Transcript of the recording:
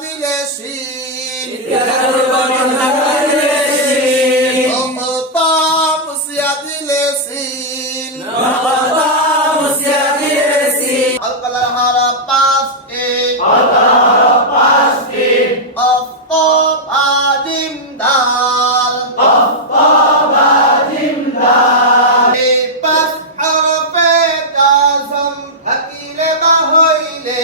দিলে শিন মুসিয়া দিলে সিন আলকালার হারা পাঁচটি আদিম দাল এই পাঁচ হরফে জাজম থাকিলে বা হইলে